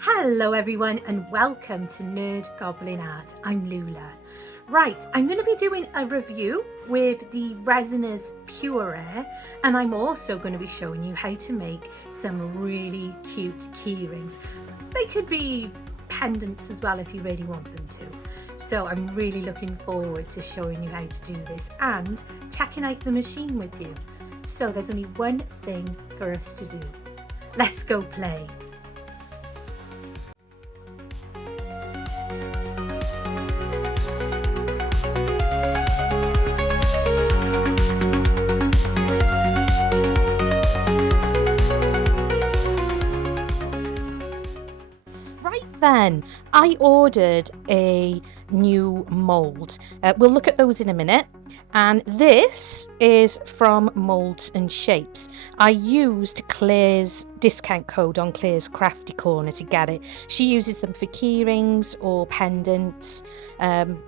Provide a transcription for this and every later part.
Hello everyone and welcome to Nerd Goblin Art. I'm Lula. Right, I'm going to be doing a review with the Resiners PurAir, and I'm also going to be showing you how to make some really cute keyrings. They could be pendants as well if you really want them to. So I'm really looking forward to showing you how to do this and checking out the machine with you. So there's only one thing for us to do. Let's go play. Then I ordered a new mould. We'll look at those in a minute. And this is from Moulds and Shapes. I used Claire's discount code on Claire's Crafty Corner to get it. She uses them for keyrings or pendants.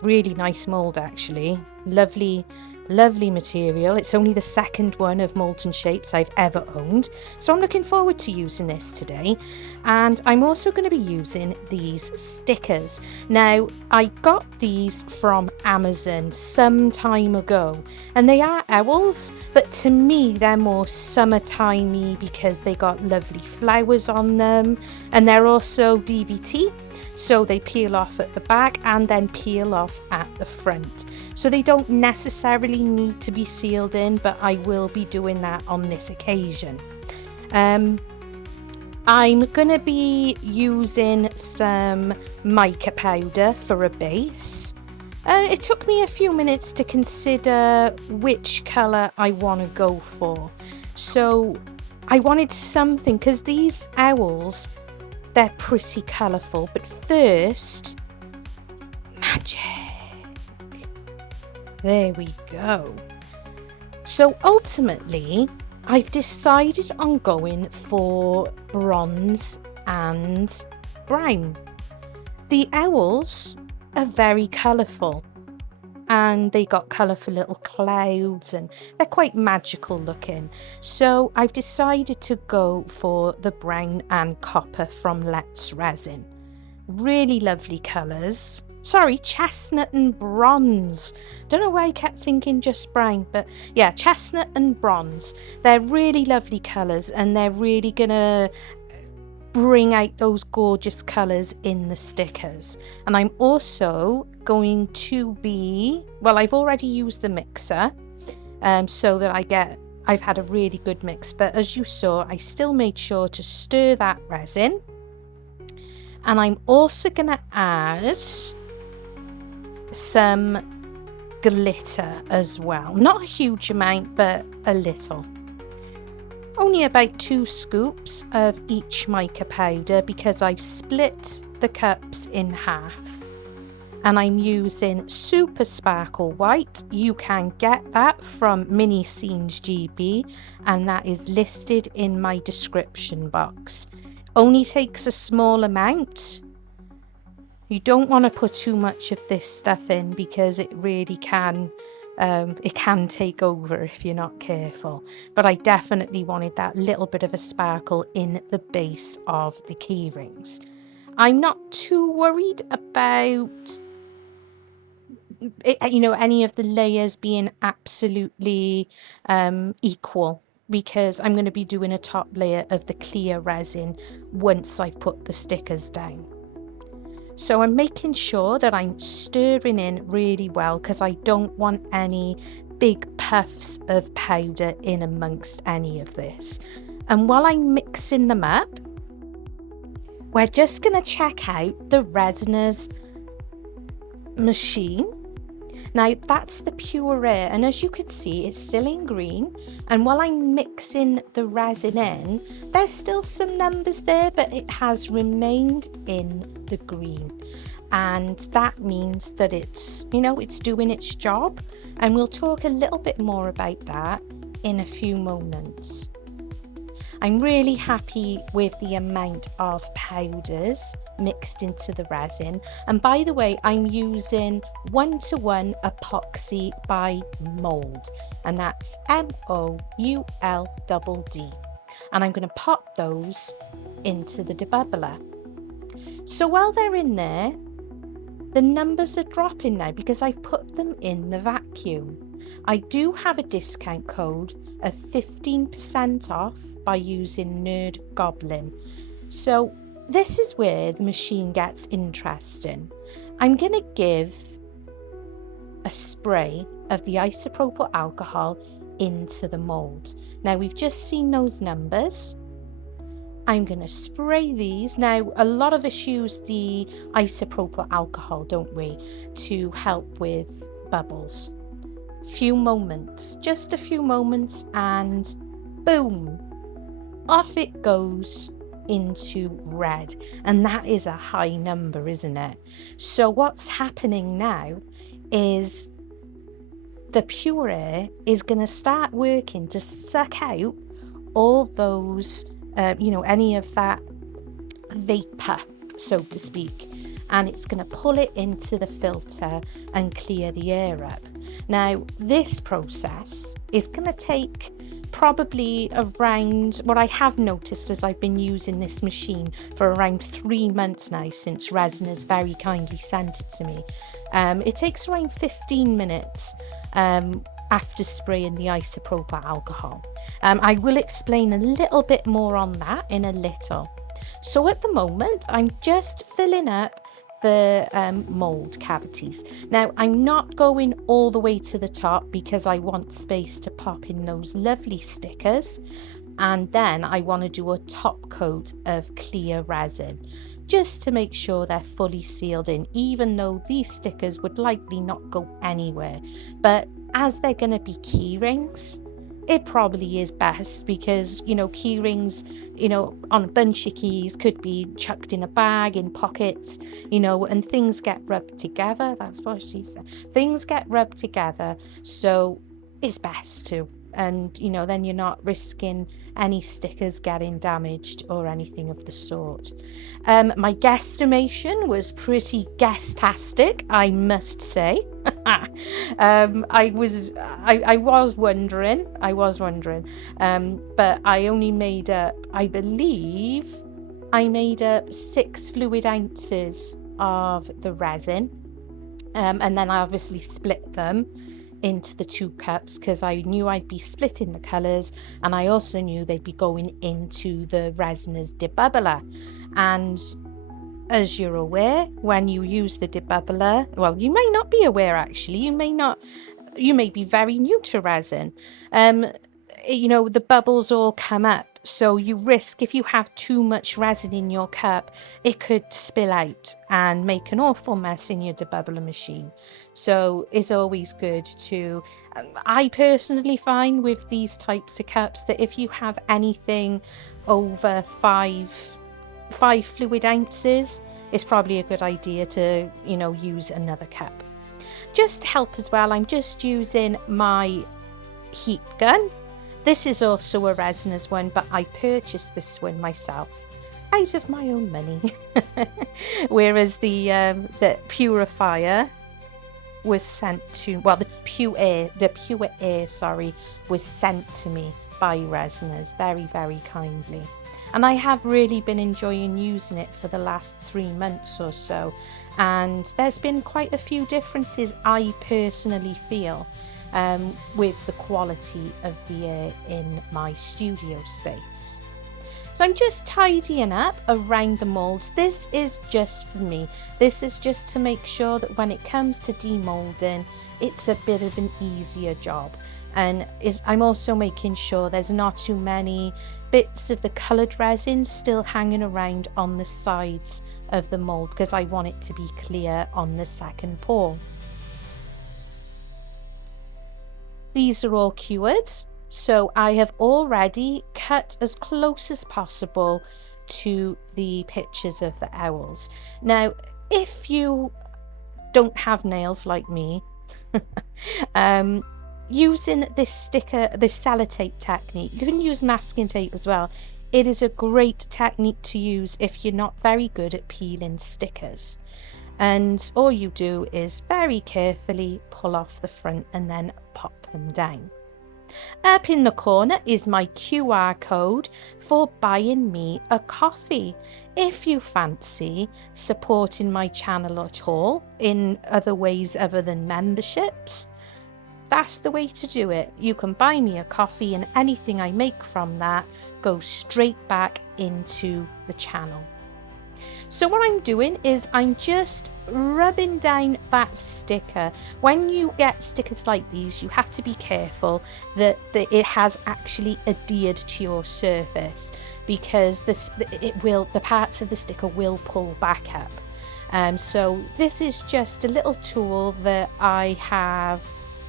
Really nice mould actually. Lovely material. It's only the second one of Moulds and Shapes I've ever owned, so I'm looking forward to using this today. And I'm also going to be using these stickers. Now, I got these from Amazon some time ago, and they are owls, but to me they're more summertimey because they got lovely flowers on them, and they're also DVT. So they peel off at the back and then peel off at the front. So they don't necessarily need to be sealed in, but I will be doing that on this occasion. I'm going to be using some mica powder for a base. It took me a few minutes to consider which colour I want to go for. So I wanted something, because these owls, they're pretty colourful, but first, magic. There we go. So ultimately, I've decided on going for bronze and brown. The owls are very colourful, and they got colourful little clouds and they're quite magical looking. So I've decided to go for the brown and copper from Let's Resin. Really lovely colours. Sorry, chestnut and bronze. Don't know why I kept thinking just brown, but yeah, chestnut and bronze. They're really lovely colours, and they're really gonna bring out those gorgeous colours in the stickers. And I'm also going to be, well, I've already used the mixer so that I've had a really good mix, but as you saw, I still made sure to stir that resin. And I'm also going to add some glitter as well. Not a huge amount, but a little. Only about 2 scoops of each mica powder, because I've split the cups in half. And I'm using Super Sparkle White. You can get that from Mini Scenes GB, and that is listed in my description box. Only takes a small amount. You don't want to put too much of this stuff in, because it really can take over if you're not careful. But I definitely wanted that little bit of a sparkle in the base of the keyrings. I'm not too worried about any of the layers being absolutely equal, because I'm going to be doing a top layer of the clear resin once I've put the stickers down. So I'm making sure that I'm stirring in really well, because I don't want any big puffs of powder in amongst any of this. And while I'm mixing them up, we're just going to check out the Resiners machine. Now that's the PurAir, and as you can see, it's still in green. And while I'm mixing the resin in, there's still some numbers there, but it has remained in the green. And that means that it's doing its job. And we'll talk a little bit more about that in a few moments. I'm really happy with the amount of powders mixed into the resin. And by the way, I'm using 1:1 epoxy by Mould, and that's MOULD. And I'm going to pop those into the debubbler. So while they're in there, the numbers are dropping now because I've put them in the vacuum. I do have a discount code of 15% off by using NERDGOBLIN. So this is where the machine gets interesting. I'm going to give a spray of the isopropyl alcohol into the mould. Now we've just seen those numbers. I'm going to spray these. Now a lot of us use the isopropyl alcohol, don't we, to help with bubbles. Few moments, just a few moments, and boom, off it goes into red. And that is a high number, isn't it? So what's happening now is the PurAir is going to start working to suck out all those, any of that vapor, so to speak, and it's going to pull it into the filter and clear the air up. Now, this process is going to take probably around, what I have noticed as I've been using this machine for around 3 months now, since Resiners very kindly sent it to me. It takes around 15 minutes after spraying the isopropyl alcohol. I will explain a little bit more on that in a little. So at the moment, I'm just filling up the mould cavities. Now, I'm not going all the way to the top because I want space to pop in those lovely stickers, and then I want to do a top coat of clear resin just to make sure they're fully sealed in, even though these stickers would likely not go anywhere. But as they're going to be key rings, it probably is best because, key rings, on a bunch of keys could be chucked in a bag, in pockets, and things get rubbed together. That's what she said. Things get rubbed together, so it's best to. And, then you're not risking any stickers getting damaged or anything of the sort. My guesstimation was pretty guess-tastic, I must say. I was wondering, but I only made up, I believe, 6 fluid ounces of the resin, and then I obviously split them into the 2 cups because I knew I'd be splitting the colours, and I also knew they'd be going into the Resiners debubbler. And as you're aware, when you use the debubbler, well, you may not be aware actually, you may be very new to resin, the bubbles all come up, so you risk, if you have too much resin in your cup, it could spill out and make an awful mess in your debubbler machine. So it's always good to, I personally find with these types of cups that if you have anything over 5 fluid ounces, it's probably a good idea to, use another cup. Just to help as well, I'm just using my heat gun. This is also a Resiners one, but I purchased this one myself out of my own money. Whereas the Purifier was sent to, well, the PurAir, was sent to me by Resiners very, very kindly. And I have really been enjoying using it for the last 3 months or so. And there's been quite a few differences I personally feel with the quality of the air in my studio space. So I'm just tidying up around the moulds. This is just for me. This is just to make sure that when it comes to demoulding, it's a bit of an easier job. And I'm also making sure there's not too many bits of the coloured resin still hanging around on the sides of the mould, because I want it to be clear on the second pour. These are all cured, so I have already cut as close as possible to the pictures of the owls. Now, if you don't have nails like me, using this sellotape technique, you can use masking tape as well. It is a great technique to use if you're not very good at peeling stickers. And all you do is very carefully pull off the front and then pop them down. Up in the corner is my QR code for buying me a coffee. if you fancy supporting my channel at all in other ways other than memberships, that's the way to do it. You can buy me a coffee and anything I make from that goes straight back into the channel. So what I'm doing is I'm just rubbing down that sticker. When you get stickers like these, you have to be careful that it has actually adhered to your surface, because the parts of the sticker will pull back up. So this is just a little tool that I have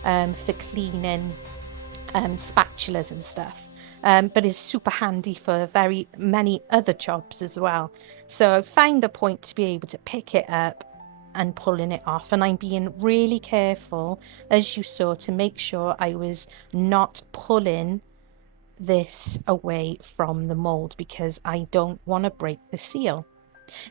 for cleaning spatulas and stuff. But is super handy for very many other jobs as well. So I found a point to be able to pick it up and pulling it off, and I'm being really careful, as you saw, to make sure I was not pulling this away from the mold, because I don't want to break the seal.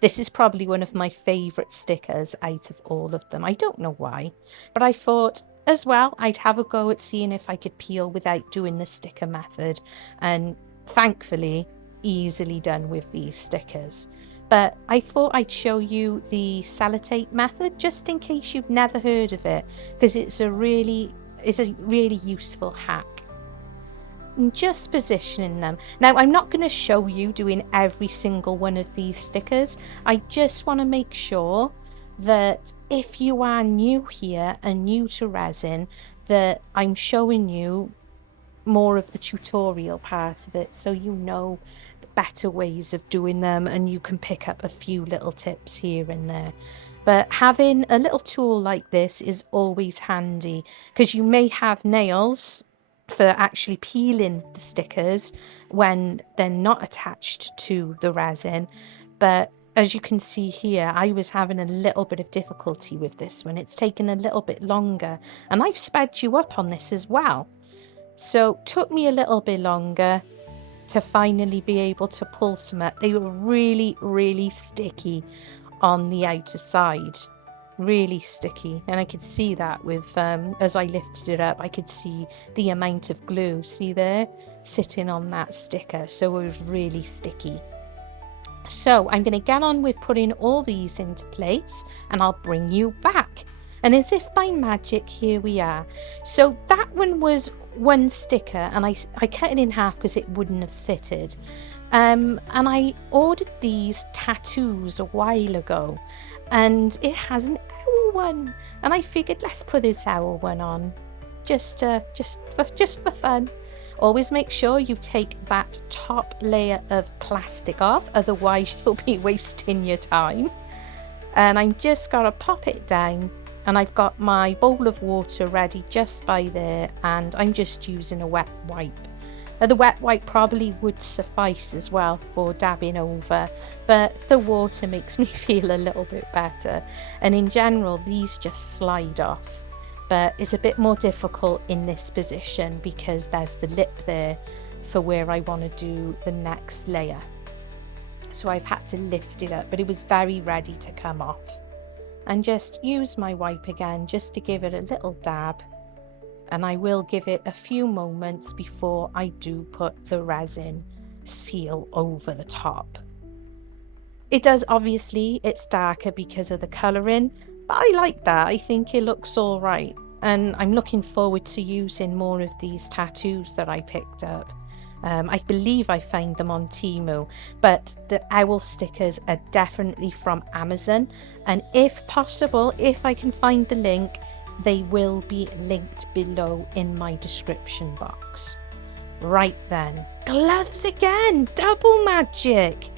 This is probably one of my favourite stickers out of all of them. I don't know why, but I thought as well I'd have a go at seeing if I could peel without doing the sticker method, and thankfully easily done with these stickers. But I thought I'd show you the sellotape method just in case you've never heard of it, because it's a really useful hack. And just positioning them. Now, I'm not going to show you doing every single one of these stickers. I just want to make sure that if you are new here and new to resin, that I'm showing you more of the tutorial part of it, so you know the better ways of doing them and you can pick up a few little tips here and there. But having a little tool like this is always handy, because you may have nails for actually peeling the stickers when they're not attached to the resin. But as you can see here, I was having a little bit of difficulty with this one. It's taken a little bit longer, and I've sped you up on this as well. So took me a little bit longer to finally be able to pull some up. They were really, really sticky on the outer side. Really sticky, and I could see that with as I lifted it up, I could see the amount of glue, see there, sitting on that sticker. So it was really sticky. So I'm going to get on with putting all these into place, and I'll bring you back. And as if by magic, here we are. So that one was one sticker, and I cut it in half because it wouldn't have fitted. And I ordered these tattoos a while ago, and it has an owl one, and I figured let's put this owl one on just for fun. Always make sure you take that top layer of plastic off, otherwise you'll be wasting your time. And I'm just gonna pop it down, and I've got my bowl of water ready just by there, and I'm just using a wet wipe. The wet wipe probably would suffice as well for dabbing over, but the water makes me feel a little bit better. And in general, these just slide off, but it's a bit more difficult in this position because there's the lip there for where I want to do the next layer. So I've had to lift it up, but it was very ready to come off. And just use my wipe again just to give it a little dab. And I will give it a few moments before I do put the resin seal over the top. It does, obviously, it's darker because of the colouring, but I like that. I think it looks all right. And I'm looking forward to using more of these tattoos that I picked up. I believe I found them on Temu, but the owl stickers are definitely from Amazon. And if possible, if I can find the link, they will be linked below in my description box. Right then, gloves again, double magic.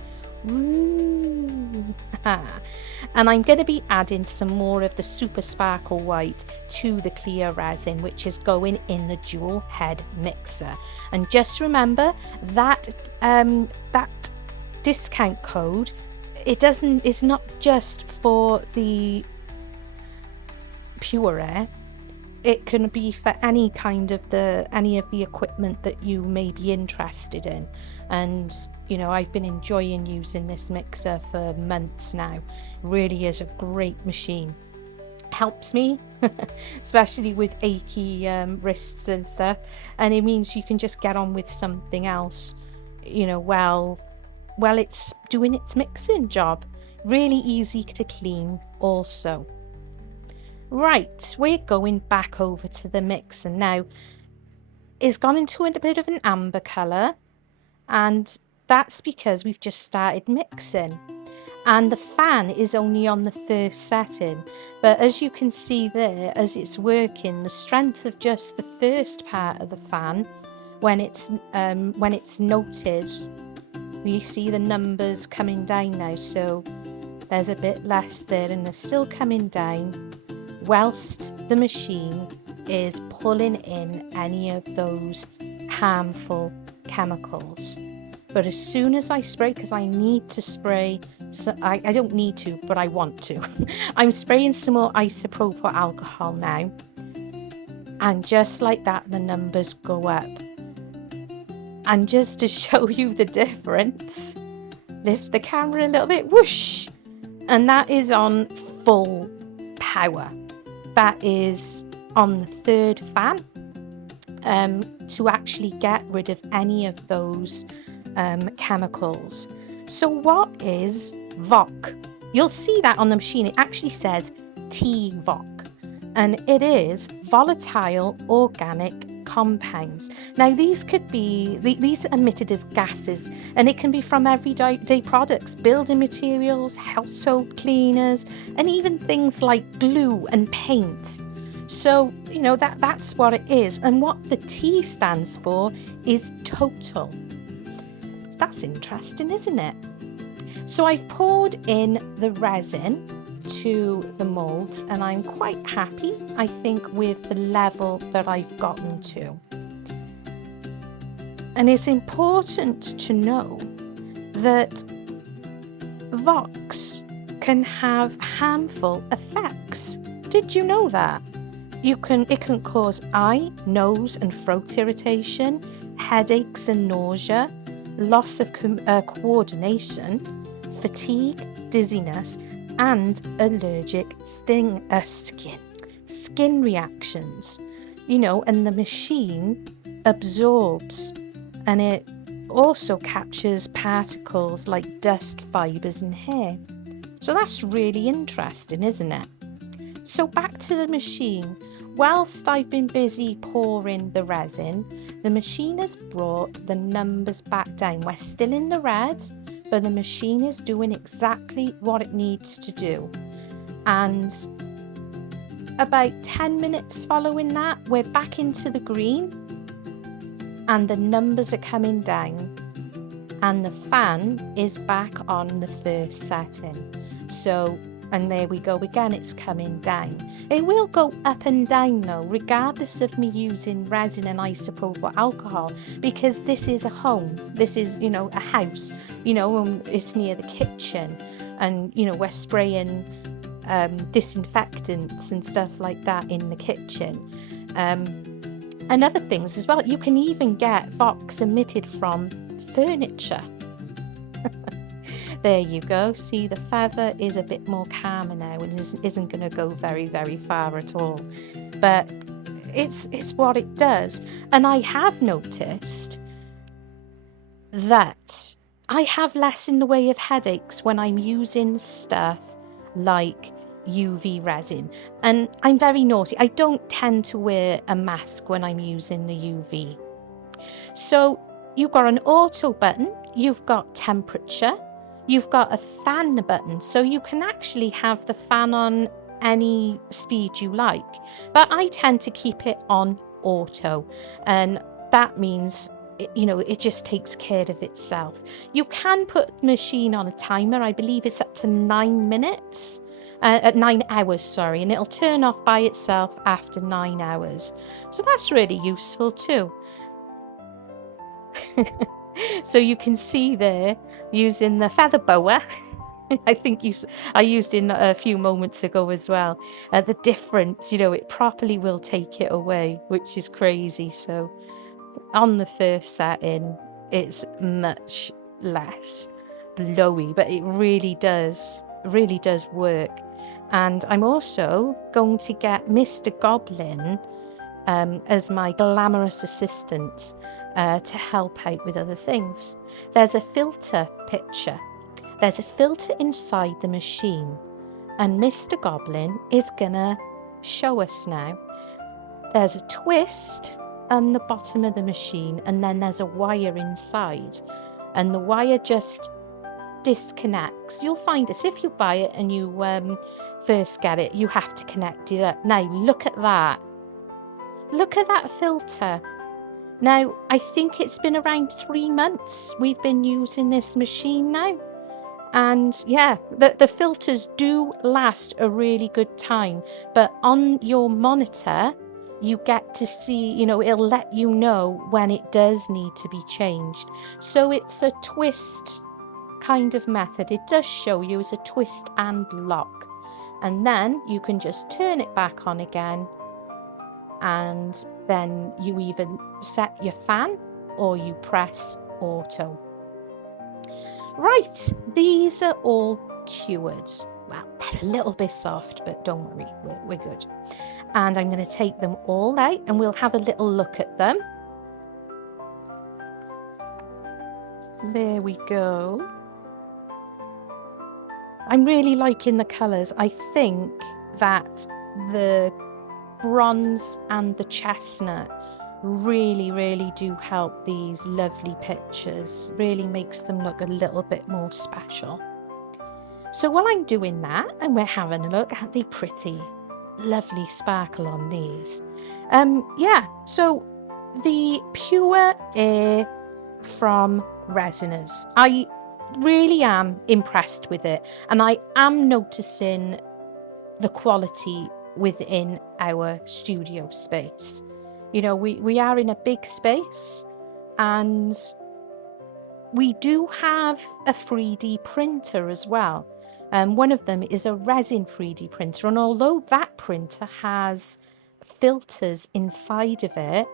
Ooh. And I'm going to be adding some more of the Super Sparkle White to the clear resin, which is going in the dual head mixer. And just remember that that discount code, it's not just for the PurAir. It can be for any of the equipment that you may be interested in. And you know, I've been enjoying using this mixer for months now. It really is a great machine. Helps me especially with achy wrists and stuff, and it means you can just get on with something else, you know, while well, it's doing its mixing job. Really easy to clean also. Right, we're going back over to the mixer now. It's gone into a bit of an amber colour, and that's because we've just started mixing. And the fan is only on the first setting, but as you can see there, as it's working, the strength of just the first part of the fan, when it's noted, we see the numbers coming down now, so there's a bit less there and they're still coming down whilst the machine is pulling in any of those harmful chemicals. But as soon as I spray, because I need to spray, so I don't need to, but I want to. I'm spraying some more isopropyl alcohol now. And just like that, the numbers go up. And just to show you the difference, lift the camera a little bit, whoosh. And that is on full power. That is on the third fan, to actually get rid of any of those chemicals. So what is VOC? You'll see that on the machine. It actually says TVOC, and it is volatile organic compounds. Now these are emitted as gases, and it can be from everyday products, building materials, household cleaners, and even things like glue and paint. So, you know, that's what it is. And what the T stands for is total. That's interesting, isn't it? So I've poured in the resin to the moulds, and I'm quite happy, I think, with the level that I've gotten to. And it's important to know that VOCs can have harmful effects. Did you know that? It can cause eye, nose and throat irritation, headaches and nausea, loss of coordination, fatigue, dizziness, and allergic skin reactions. You know, and the machine absorbs, and it also captures particles like dust, fibres and hair. So that's really interesting, isn't it? So back to the machine. Whilst I've been busy pouring the resin, the machine has brought the numbers back down. We're still in the red, but the machine is doing exactly what it needs to do. And about 10 minutes following that, we're back into the green, and the numbers are coming down, and the fan is back on the first setting. So, and there we go again, it's coming down. It will go up and down though, regardless of me using resin and isopropyl alcohol, because this is a home. This is, you know, a house, you know, it's near the kitchen, and, you know, we're spraying disinfectants and stuff like that in the kitchen. And other things as well. You can even get VOCs emitted from furniture. There you go. See, the feather is a bit more calmer now and isn't going to go very, very far at all. But it's what it does. And I have noticed that I have less in the way of headaches when I'm using stuff like UV resin. And I'm very naughty. I don't tend to wear a mask when I'm using the UV. So you've got an auto button, you've got temperature, you've got a fan button, so you can actually have the fan on any speed you like. But I tend to keep it on auto, and that means, you know, it just takes care of itself. You can put the machine on a timer. I believe it's up to 9 minutes, 9 hours, sorry, and it'll turn off by itself after 9 hours. So that's really useful too. So you can see there, using the feather boa, I think I used it a few moments ago as well. The difference, you know, it properly will take it away, which is crazy. So on the first setting, it's much less blowy, but it really does work. And I'm also going to get Mr. Goblin as my glamorous assistant. to help out with other things. There's a filter picture. There's a filter inside the machine, and Mr. Goblin is gonna show us now. There's a twist on the bottom of the machine, and then there's a wire inside, and the wire just disconnects. You'll find this if you buy it and you first get it, you have to connect it up. Now look at that. Look at that filter. Now I think it's been around 3 months we've been using this machine now. And yeah, the filters do last a really good time, but on your monitor you get to see, you know, it'll let you know when it does need to be changed. So it's a twist kind of method. It does show you as a twist and lock, and then you can just turn it back on again, and then you either set your fan or you press auto. Right, these are all cured. Well, they're a little bit soft, but don't worry, we're good. And I'm going to take them all out and we'll have a little look at them. There we go. I'm really liking the colours. I think that the bronze and the chestnut really do help these lovely pictures. Really makes them look a little bit more special. So while I'm doing that, and we're having a look at the pretty lovely sparkle on these, yeah, so the PurAir from Resiners, I really am impressed with it, and I am noticing the quality within our studio space. You know, we are in a big space, and we do have a 3D printer as well. One of them is a resin 3D printer, and although that printer has filters inside of it,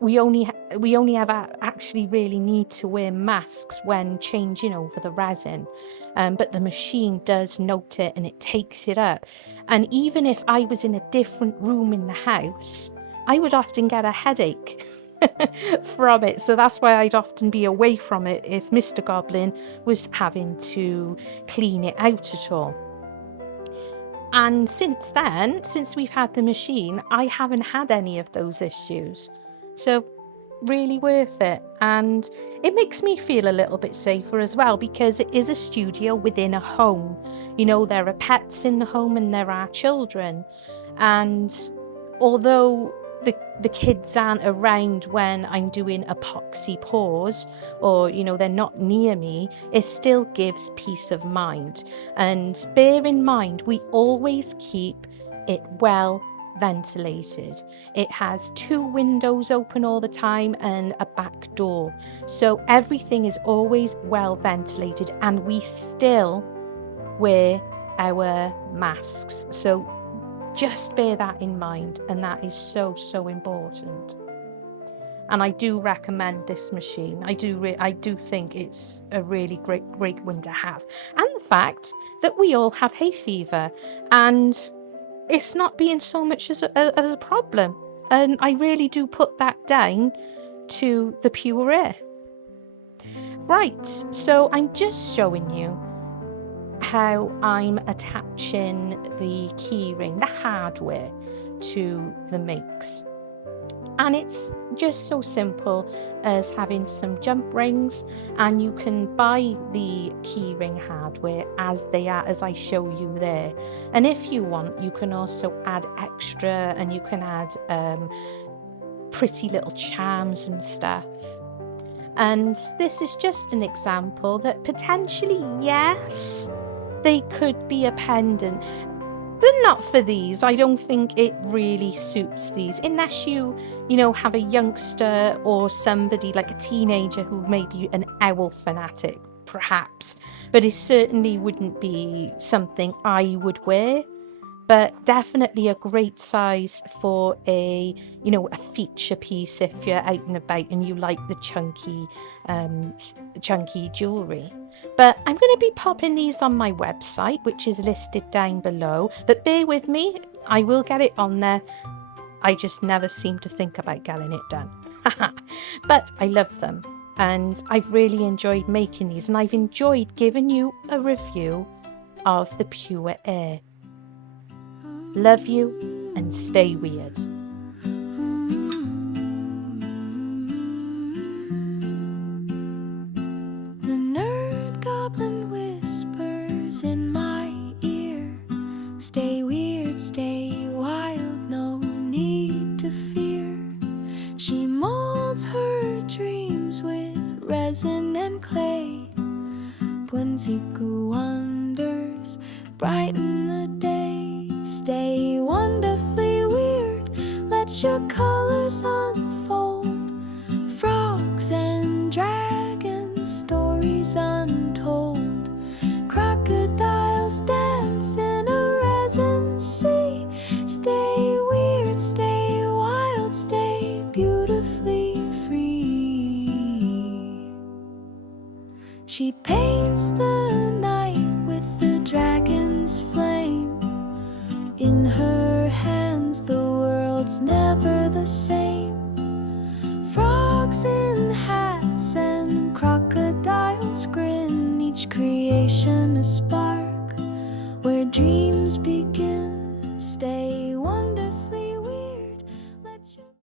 we only ever actually really need to wear masks when changing over the resin, but the machine does note it and it takes it up. And even if I was in a different room in the house, I would often get a headache from it. So that's why I'd often be away from it if Mr. Goblin was having to clean it out at all. And since then, since we've had the machine, I haven't had any of those issues. So really worth it, and it makes me feel a little bit safer as well, because it is a studio within a home. You know, there are pets in the home and there are children, and although the kids aren't around when I'm doing epoxy pours, or you know, they're not near me, it still gives peace of mind. And bear in mind, we always keep it well ventilated. It has 2 windows open all the time and a back door, so everything is always well ventilated, and we still wear our masks. So just bear that in mind, and that is so important. And I do recommend this machine. I do think it's a really great one to have. And the fact that we all have hay fever, and it's not being so much as a problem. And I really do put that down to the PurAir. Right, so I'm just showing you how I'm attaching the keyring, the hardware, to the mix. And it's just so simple as having some jump rings, and you can buy the keyring hardware as they are, as I show you there. And if you want, you can also add extra, and you can add pretty little charms and stuff. And this is just an example that potentially, yes, they could be a pendant, but not for these. I don't think it really suits these, unless you know, have a youngster or somebody like a teenager who may be an owl fanatic, perhaps. But it certainly wouldn't be something I would wear. But definitely a great size for a, you know, a feature piece if you're out and about and you like the chunky jewellery. But I'm going to be popping these on my website, which is listed down below. But bear with me, I will get it on there. I just never seem to think about getting it done. But I love them, and I've really enjoyed making these, and I've enjoyed giving you a review of the PurAir. Love you and stay weird. The nerd goblin whispers in my ear, stay weird, stay wild, no need to fear. She molds her dreams with resin and clay. Whimsical wonders brighten the day. Stay wonderfully weird, let your colors unfold. Frogs and dragons, stories untold. Crocodiles dance in a resin sea. Stay weird, stay wild, stay beautifully free. She paints the night with the dragon's flame. In her hands the world's never the same. Frogs in hats and crocodiles grin, each creation a spark where dreams begin. Stay wonderfully